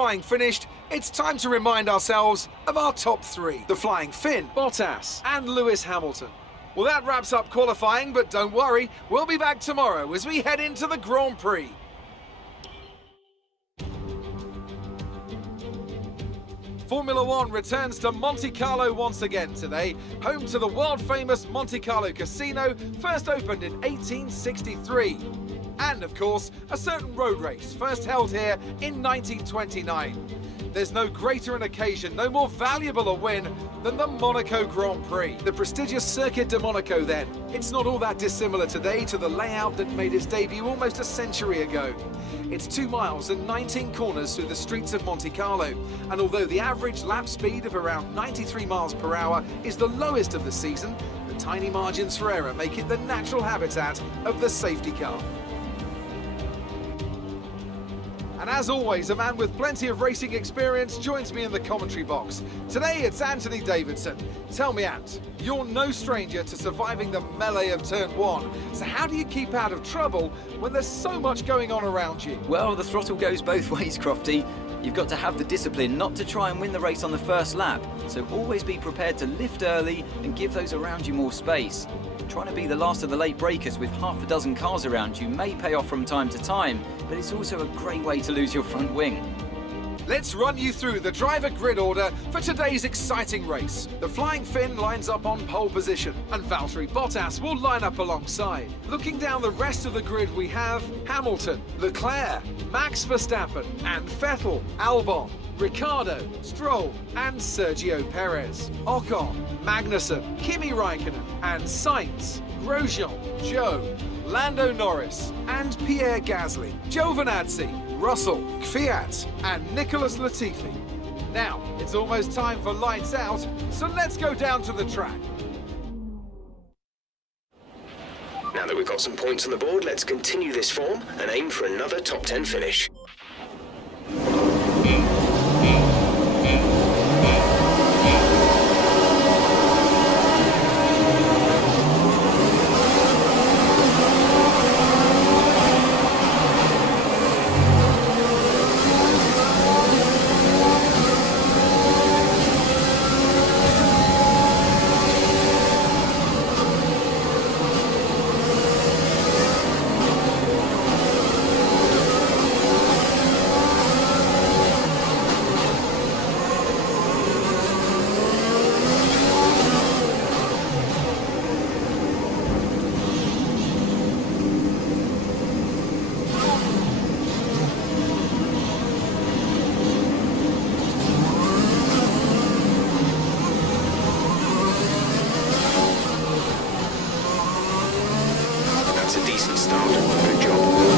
qualifying finished, it's time to remind ourselves of our top three. The Flying Finn, Bottas and Lewis Hamilton. Well, that wraps up qualifying, but don't worry, we'll be back tomorrow as we head into the Grand Prix. Formula One returns to Monte Carlo once again today, home to the world-famous Monte Carlo Casino, first opened in 1863. And, of course, a certain road race, first held here in 1929. There's no greater an occasion, no more valuable a win than the Monaco Grand Prix. The prestigious Circuit de Monaco then. It's not all that dissimilar today to the layout that made its debut almost a century ago. It's 2 miles and 19 corners through the streets of Monte Carlo, and although the average lap speed of around 93 miles per hour is the lowest of the season, the tiny margins for error make it the natural habitat of the safety car. And as always, a man with plenty of racing experience joins me in the commentary box. Today it's Anthony Davidson. Tell me, Ant, you're no stranger to surviving the melee of turn one. So how do you keep out of trouble when there's so much going on around you? Well, the throttle goes both ways, Crofty. You've got to have the discipline not to try and win the race on the first lap. So always be prepared to lift early and give those around you more space. Trying to be the last of the late breakers with half a dozen cars around you may pay off from time to time, but it's also a great way to lose your front wing. Let's run you through the driver grid order for today's exciting race. The Flying Finn lines up on pole position, and Valtteri Bottas will line up alongside. Looking down the rest of the grid, we have Hamilton, Leclerc, Max Verstappen, and Vettel, Albon, Ricciardo, Stroll, and Sergio Perez. Ocon, Magnussen, Kimi Raikkonen, and Sainz, Grosjean, Zhou, Lando Norris, and Pierre Gasly, Giovinazzi, Russell, Kvyat, and Nicholas Latifi. Now, it's almost time for lights out, so let's go down to the track. Now that we've got some points on the board, let's continue this form and aim for another top 10 finish. That's a decent start. Good job.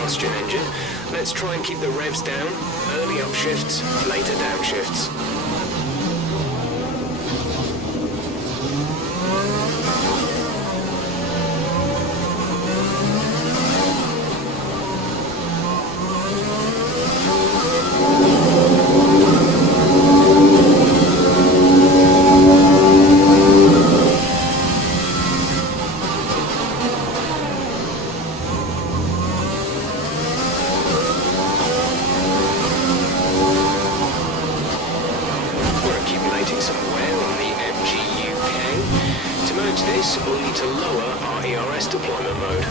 combustion engine. Let's try and keep the revs down. Early upshifts, later downshifts. We'll need to lower our ERS deployment mode.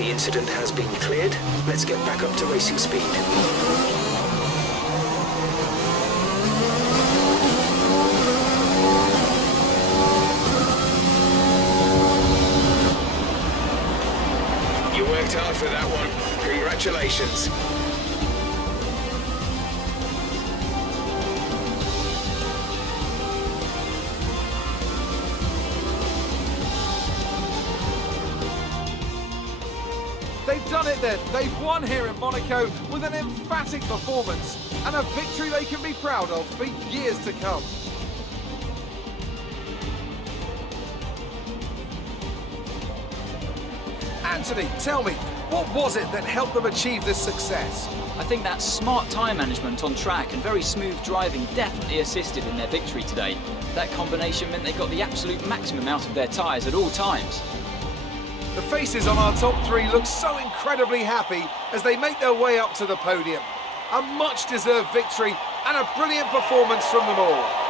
Incident has been cleared. Let's get back up to racing speed. You worked hard for that one. Congratulations. They've done it then. They've won here in Monaco with an emphatic performance and a victory they can be proud of for years to come. Anthony, tell me, what was it that helped them achieve this success? I think that smart tyre management on track and very smooth driving definitely assisted in their victory today. That combination meant they got the absolute maximum out of their tyres at all times. The faces on our top three look so incredibly happy as they make their way up to the podium. A much-deserved victory and a brilliant performance from them all.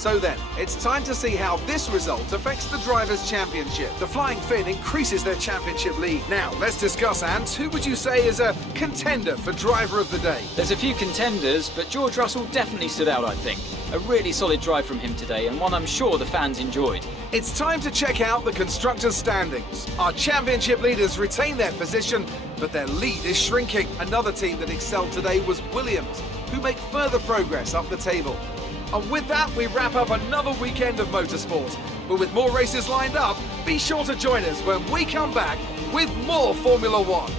So then, it's time to see how this result affects the Drivers' Championship. The Flying Finn increases their championship lead. Now, let's discuss, Ant, who would you say is a contender for Driver of the Day? There's a few contenders, but George Russell definitely stood out, I think. A really solid drive from him today, and one I'm sure the fans enjoyed. It's time to check out the Constructors' standings. Our championship leaders retain their position, but their lead is shrinking. Another team that excelled today was Williams, who make further progress up the table. And with that, we wrap up another weekend of motorsport. But with more races lined up, be sure to join us when we come back with more Formula One.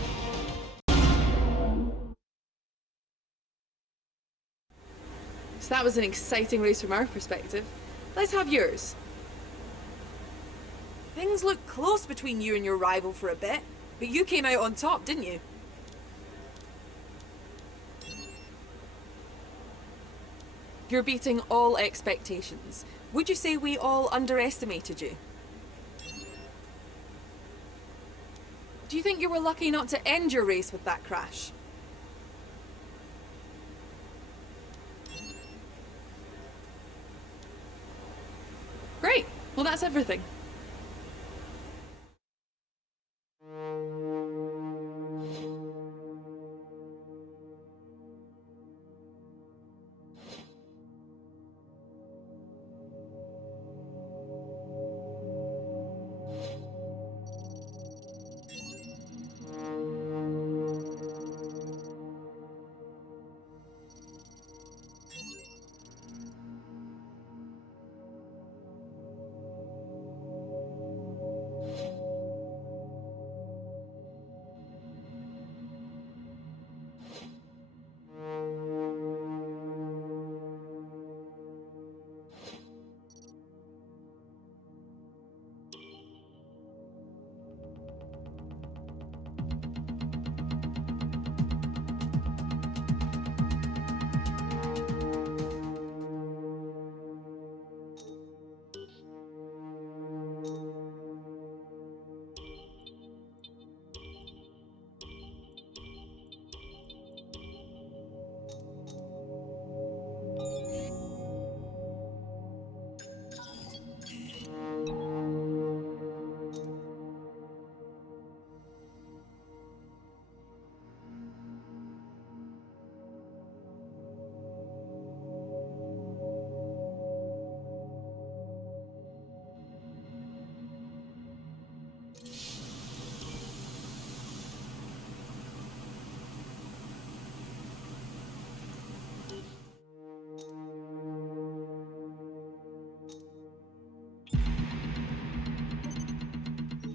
So that was an exciting race from our perspective. Let's have yours. Things looked close between you and your rival for a bit, but you came out on top, didn't you? You're beating all expectations. Would you say we all underestimated you? Do you think you were lucky not to end your race with that crash? Great. Well, that's everything.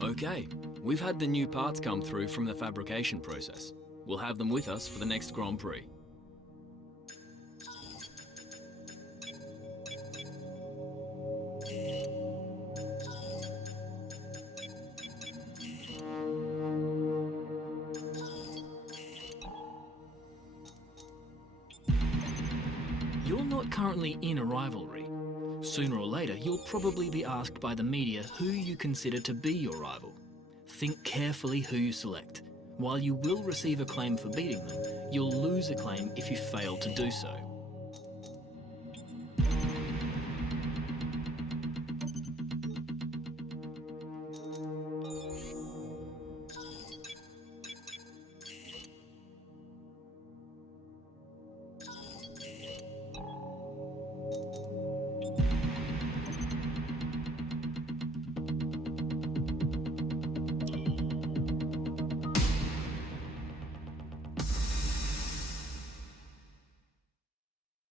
Okay, we've had the new parts come through from the fabrication process. We'll have them with us for the next Grand Prix. You're not currently in a rivalry. Sooner or later, you'll probably be asked by the media who you consider to be your rival. Think carefully who you select. While you will receive acclaim for beating them, you'll lose acclaim if you fail to do so.